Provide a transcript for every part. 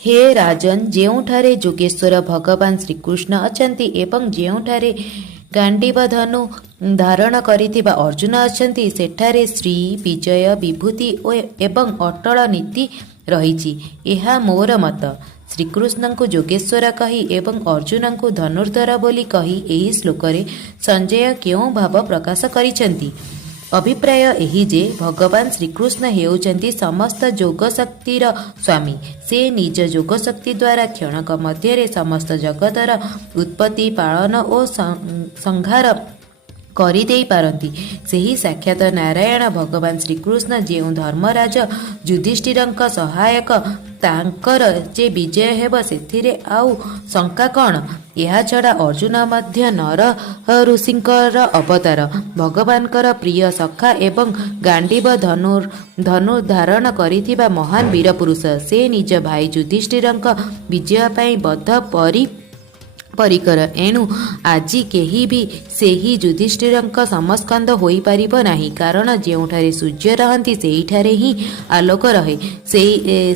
हे राजन, ଯେଉଁଠାରେ ଯୋଗେଶ୍ୱର ଭଗବାନ ଶ୍ରୀକୃଷ୍ଣ ଅଛନ୍ତି ଏବଂ ଯେଉଁଠାରେ ଗାଣ୍ଡୀବ ଧନୁ ଧାରଣ କରିଥିବା ଅର୍ଜୁନ ଅଛନ୍ତି, ସେଠାରେ ଶ୍ରୀ ବିଜୟ ବିଭୂତି ଏବଂ ଅଟଳ ନୀତି ରହିଛି। ଏହା ମୋର ମତ। ଶ୍ରୀକୃଷ୍ଣଙ୍କୁ ଯୋଗେଶ୍ୱର କହି ଏବଂ ଅର୍ଜୁନଙ୍କୁ ଧନୁର୍ଦ୍ଧର ବୋଲି କହି ଏହି ଶ୍ଲୋକରେ ସଞ୍ଜୟ କେଉଁ ଭାବ ପ୍ରକାଶ କରିଛନ୍ତି? ଅଭିପ୍ରାୟ ଏହି ଯେ ଭଗବାନ ଶ୍ରୀକୃଷ୍ଣ ହେଉଛନ୍ତି ସମସ୍ତ ଯୋଗଶକ୍ତିର ସ୍ୱାମୀ। ସେ ନିଜ ଯୋଗଶକ୍ତି ଦ୍ୱାରା କ୍ଷଣକ ମଧ୍ୟରେ ସମସ୍ତ ଜଗତର ଉତ୍ପତ୍ତି, ପାଳନ ଓ ସଂହାର କରିଦେଇ ପାରନ୍ତି। ସେହି ସାକ୍ଷାତ ନାରାୟଣ ଭଗବାନ ଶ୍ରୀକୃଷ୍ଣ ଯେଉଁ ଧର୍ମରାଜ ଯୁଧିଷ୍ଠିରଙ୍କ ସହାୟକ, ତାଙ୍କର ଯେ ବିଜୟ ହେବ ସେଥିରେ ଆଉ ଶଙ୍କା କ'ଣ? ଏହାଛଡ଼ା ଅର୍ଜୁନ ମଧ୍ୟ ନର ଋଷିଙ୍କର ଅବତାର, ଭଗବାନଙ୍କର ପ୍ରିୟ ସଖା ଏବଂ ଗାଣ୍ଡୀବ ଧନୁ ଧାରଣ କରିଥିବା ମହାନ ବୀରପୁରୁଷ। ସେ ନିଜ ଭାଇ ଯୁଧିଷ୍ଠିରଙ୍କ ବିଜୟ ପାଇଁ ବଦ୍ଧ ପରିକର। ଏଣୁ ଆଜି କେହି ବି ସେହି ଯୁଧିଷ୍ଠିରଙ୍କ ସମସ୍କନ୍ଦ ହୋଇପାରିବ ନାହିଁ, କାରଣ ଯେଉଁଠାରେ ସୂର୍ଯ୍ୟ ରହନ୍ତି ସେହିଠାରେ ହିଁ ଆଲୋକ ରହେ।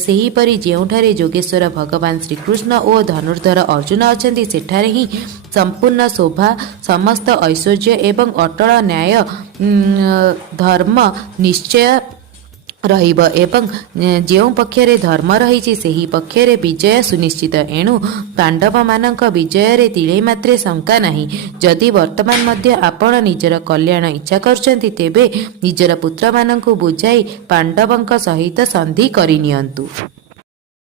ସେହିପରି ଯେଉଁଠାରେ ଯୋଗେଶ୍ୱର ଭଗବାନ ଶ୍ରୀକୃଷ୍ଣ ଓ ଧନୁର୍ଦ୍ଧର ଅର୍ଜୁନ ଅଛନ୍ତି, ସେଠାରେ ହିଁ ସମ୍ପୂର୍ଣ୍ଣ ଶୋଭା, ସମସ୍ତ ଐଶ୍ୱର୍ଯ୍ୟ ଏବଂ ଅଟଳ ନ୍ୟାୟ ଧର୍ମ ନିଶ୍ଚୟ ରହିବ ଏବଂ ଯେଉଁ ପକ୍ଷରେ ଧର୍ମ ରହିଛି ସେହି ପକ୍ଷରେ ବିଜୟ ସୁନିଶ୍ଚିତ। ଏଣୁ ପାଣ୍ଡବମାନଙ୍କ ବିଜୟରେ ତିଳେ ମାତ୍ରେ ଶଙ୍କା ନାହିଁ। ଯଦି ବର୍ତ୍ତମାନ ମଧ୍ୟ ଆପଣ ନିଜର କଲ୍ୟାଣ ଇଚ୍ଛା କରୁଛନ୍ତି, ତେବେ ନିଜର ପୁତ୍ରମାନଙ୍କୁ ବୁଝାଇ ପାଣ୍ଡବଙ୍କ ସହିତ ସନ୍ଧି କରିନିଅନ୍ତୁ।